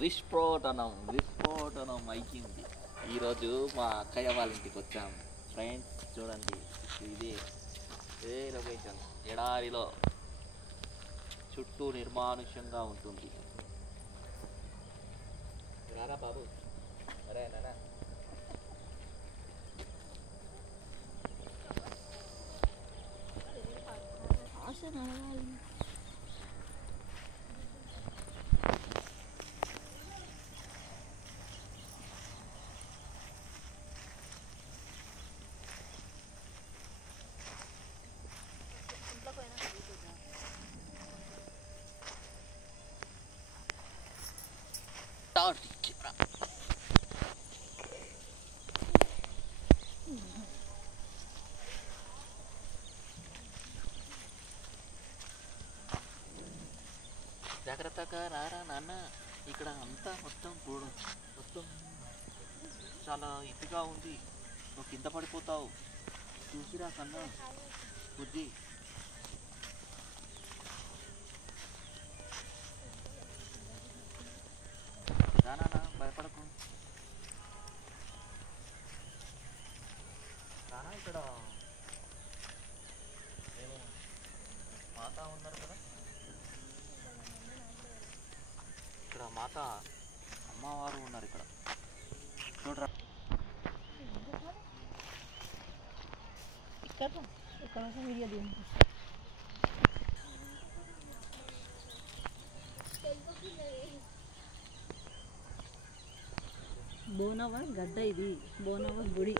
విస్ఫోటనం అయ్యింది. ఈరోజు మా అక్కయ్య వాళ్ళ ఇంటికి వచ్చాము ఫ్రెండ్స్. చూడండి, ఇదే లొకేషన్. ఎడారిలో చుట్టూ నిర్మానుష్యంగా ఉంటుంది. రారా బాబు, అరే నానా. జాగ్రత్తగా రారా నాన్న. ఇక్కడ అంతా మొత్తం చాలా ఇదిగా ఉంది. నువ్వు కింద పడిపోతావు. చూసిరా కన్నా బుద్ధి. నానా భయపడకు నానా. ఇక్కడ మాత ఉన్నారు కదా, ఇక్కడ మాత అమ్మవారు ఉన్నారు. ఇక్కడ చూడరా. ఇక్కడ వీడియో బోనవ గడ్డ, ఇది బోనవ గుడి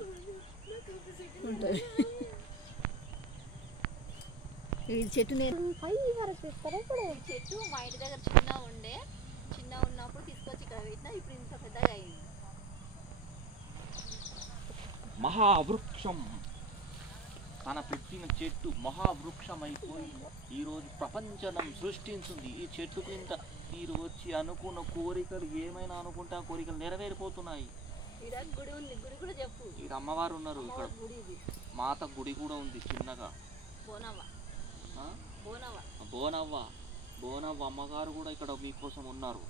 ఉంటుంది. ఈ చెట్టు చెట్టు మా ఇంటి దగ్గర చిన్న ఉన్నప్పుడు తీసుకొచ్చి ఇక్కడ పెట్టినా. ఇప్పుడు ఇంత పెద్దగా అయింది. మహావృక్షం, తన పెట్టిన చెట్టు మహావృక్షం అయిపోయి ఈరోజు ప్రపంచనం సృష్టించింది. ఈ చెట్టు కింద మీరు వచ్చి అనుకున్న కోరికలు ఏమైనా అనుకుంటే ఆ కోరికలు నెరవేరిపోతున్నాయి. ఇక్కడ అమ్మవారు ఉన్నారు. ఇక్కడ మాత గుడి కూడా ఉంది చిన్నగా. బోనవ్వ అమ్మగారు కూడా ఇక్కడ మీకోసం ఉన్నారు.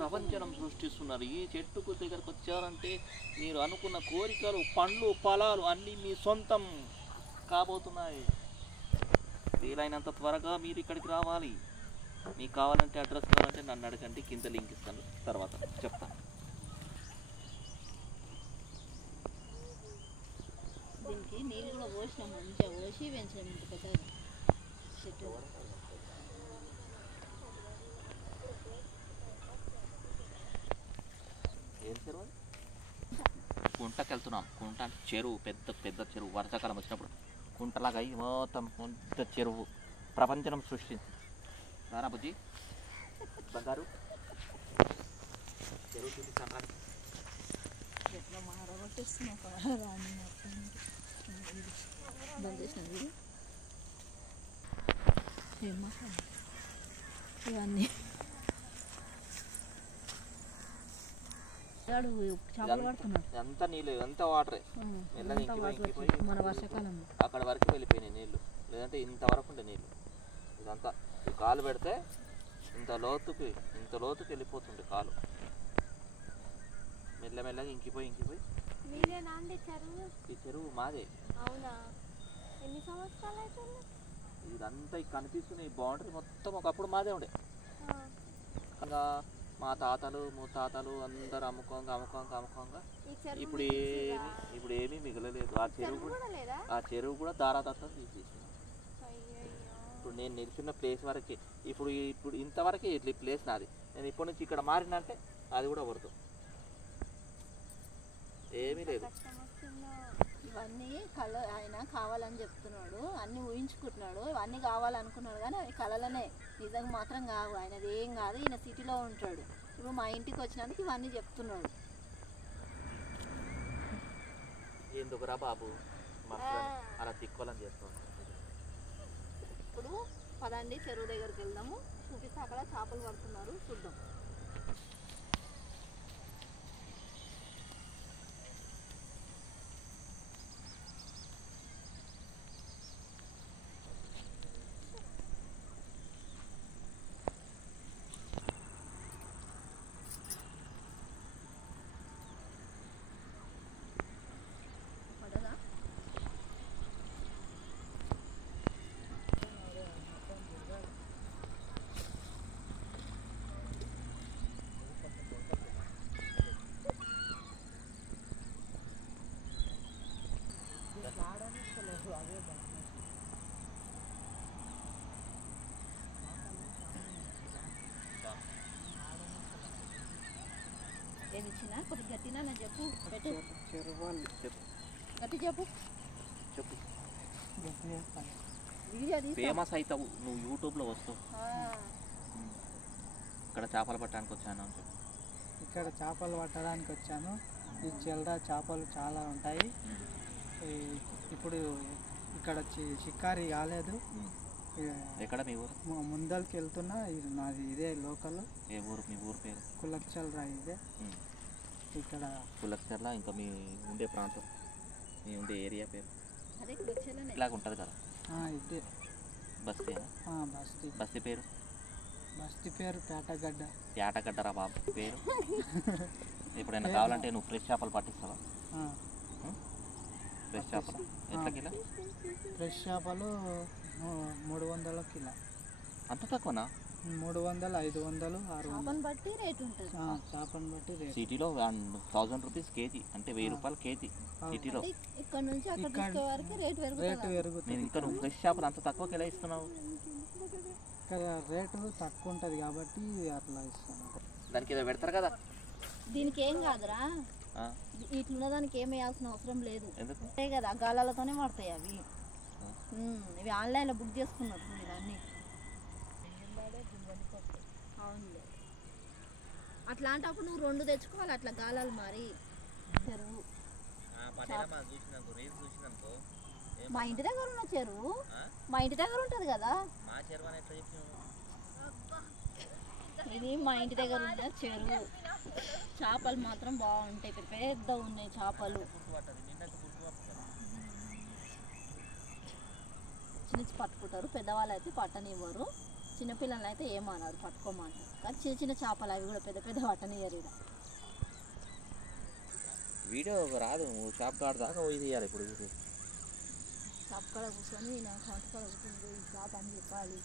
ప్రపంచనం సృష్టిస్తున్నారు. ఈ చెట్టుకు దగ్గరకు వచ్చారంటే మీరు అనుకున్న కోరికలు, పండ్లు, ఫలాలు అన్నీ మీ సొంతం కాబోతున్నాయి. వీలైనంత త్వరగా మీరు ఇక్కడికి రావాలి. మీకు కావాలంటే అడ్రస్ కావాలంటే నన్ను అడగండి, కింద లింక్ ఇస్తాను, తర్వాత చెప్తాను. దీనికి నీళ్ళు కూడా పోసినాం, మంచిగా పోసి పెంచాం ఇంత పెద్దగా చెట్టు. ఏం చెరువు? కుంటకి వెళ్తున్నాం. కుంట చెరువు, పెద్ద చెరువు. వర్షాకాలం వచ్చినప్పుడు కుంటలాగా అయ్యి మొత్తం పెద్ద చెరువు ప్రపంచం సృష్టించింది. రారా బుజ్జి బంగారు, చెరువు చూపిస్తాను రా. ఇవన్నీ చేపలు పడుతున్నాడు. ఎంత నీళ్ళు, ఎంత వాటరే. మన వర్షాకాలంలో అక్కడ వరకు వెళ్ళిపోయినాయి నీళ్ళు, లేదంటే ఇంతవరకు ఉండే నీళ్ళు. ఇదంతా కాలు పెడితే ఇంత లోతుకి వెళ్ళిపోతుంది కాలు. మెల్లమెల్లగా ఇంకిపోయి ఈ చెరువు మాదే. అవునా? ఎన్ని సంవత్సరాలు అవుతుంది? ఇదంతా కనిపిస్తుంది. ఈ బౌండరీ మొత్తం ఒకప్పుడు మాదే ఉండే. ఇంకా మా తాతలు ముత్తాతలు అందరు అమ్ముకోంగా ఇప్పుడు ఏమీ మిగలలేదు. ఆ చెరువు కూడా దారాదత్తం తీసేసి ఇప్పుడు నేను నిలిచిన ప్లేస్ వరకే. ఇప్పుడు ఇంతవరకే ఇట్లా ప్లేస్ నాది. నేను ఇప్పటి నుంచి ఇక్కడ మారినంటే అది కూడా పడుతుంది. ఏమీ లేదు. ఇవన్నీ ఆయన కావాలని చెప్తున్నాడు, అన్నీ ఊహించుకుంటున్నాడు. ఇవన్నీ కావాలనుకున్నాడు కానీ అవి కళలనే, నిజంగా మాత్రం కావు. ఆయనది ఏం కాదు. ఈయన సిటీలో ఉంటాడు. ఇప్పుడు మా ఇంటికి వచ్చినందుకు ఇవన్నీ చెప్తున్నాడు. ఎందుకురా బాబు అలా తిక్కోలని చేస్తాం. ఇప్పుడు పదండి చెరువు దగ్గరికి వెళ్దాము, చూపిస్తే అక్కడ చేపలు పడుతున్నారు, చూద్దాం. ఏమి ఇచ్చినా కొద్దిగా గట్టినా నేను చెప్పు పెట్టు చెప్పు గట్టి చెప్పు చెప్పు వీడియో తీసి ఫేమస్ అవుతావు నువ్వు యూట్యూబ్లో వస్తావు. ఇక్కడ చేపలు పట్టడానికి వచ్చాను అని చెప్పు. ఇక్కడ చేపలు పట్టడానికి వచ్చాను. ఈ చిల్లర చేపలు చాలా ఉంటాయి. ఇప్పుడు ఇక్కడ షికారి కాలేదు. ఎక్కడ మీ ఊరు? ముందరికి వెళ్తున్నా. ఇది నాది ఇదే లోకల్. ఏ ఊరు మీ ఊరు పేరు? కులక్చల్రా ఇదే. ఇక్కడ కులక్చర్లా. ఇంకా మీ ఉండే ప్రాంతం మీ ఉండే ఏరియా పేరు అదే కులక్చర్లనే ఇలాగ ఉంటుంది కదా? ఇదే బస్తీ. బస్తీ. బస్తీ పేరు? బస్తీ పేరు పేటగడ్డ. పేటగడ్డరా బాబు పేరు. ఎప్పుడైనా కావాలంటే నువ్వు ఫ్రెష్ చేపలు పట్టిస్తావా? ఫ్రెష్ చేపలు ఎట్లా కిలో? ఫ్రెష్ చేపలు 300 కిలో. అంత తక్కువనా? 300 300, 500, 600. చేపను బట్టి రేట్ ఉంటుంది. చేపను బట్టి రేట్. సిటీలో 1000 రూపీస్ కేజీ, అంటే 1000 రూపాయలు కేజీ సిటీలో. ఇక్కడ నుంచి అక్కడ తీసుకునే వరకు రేట్ పెరుగుతుంది. నేను ఇంకా నువ్వు ఫ్రెష్ చేపలు అంత తక్కువకి ఎలా ఇస్తున్నావు? ఇక్కడ రేటు తక్కువ ఉంటుంది కాబట్టి అట్లా ఇస్తాను. దానికి ఏదో పెడతారు కదా? దీనికి ఏం కాదురా, ఇట్లున్న దానికి ఏం వేయాల్సిన అవసరం లేదు. ఎందుకు? అంతే కదా, గాలాలతోనే పడతాయి అవి. ఇవి ఆన్లైన్లో బుక్ చేసుకున్నారు మీరు అన్నీ. అవునులే, అట్లాంటప్పుడు నువ్వు 2 తెచ్చుకోవాలి అట్లా గాలాలు. మరి చెరువు మా ఇంటి దగ్గర ఉన్న చెరువు మా ఇంటి దగ్గర ఉంటుంది కదా. ఇది మా ఇంటి దగ్గర ఉన్న చెరువు. చేపలు మాత్రం బాగుంటాయి, పెద్ద ఉన్నాయి చేపలు. చిన్న పట్టుకుంటారు, పెద్దవాళ్ళు అయితే పట్టనివ్వరు. చిన్నపిల్లలు అయితే ఏమన్నారు, పట్టుకోమంటారు. కానీ చిన్న చిన్న చేపలు అవి కూడా పెద్ద పెద్ద పట్టనివ్వరు. ఇక్కడ వీడియో రాదు, షాప్ కాడ దాకా పోయి తీయాలి. ఇప్పుడు షాప్ కాడ కూర్చొని నా షాప్ కాడ కూర్చొని షాప్ అని చెప్పాలి.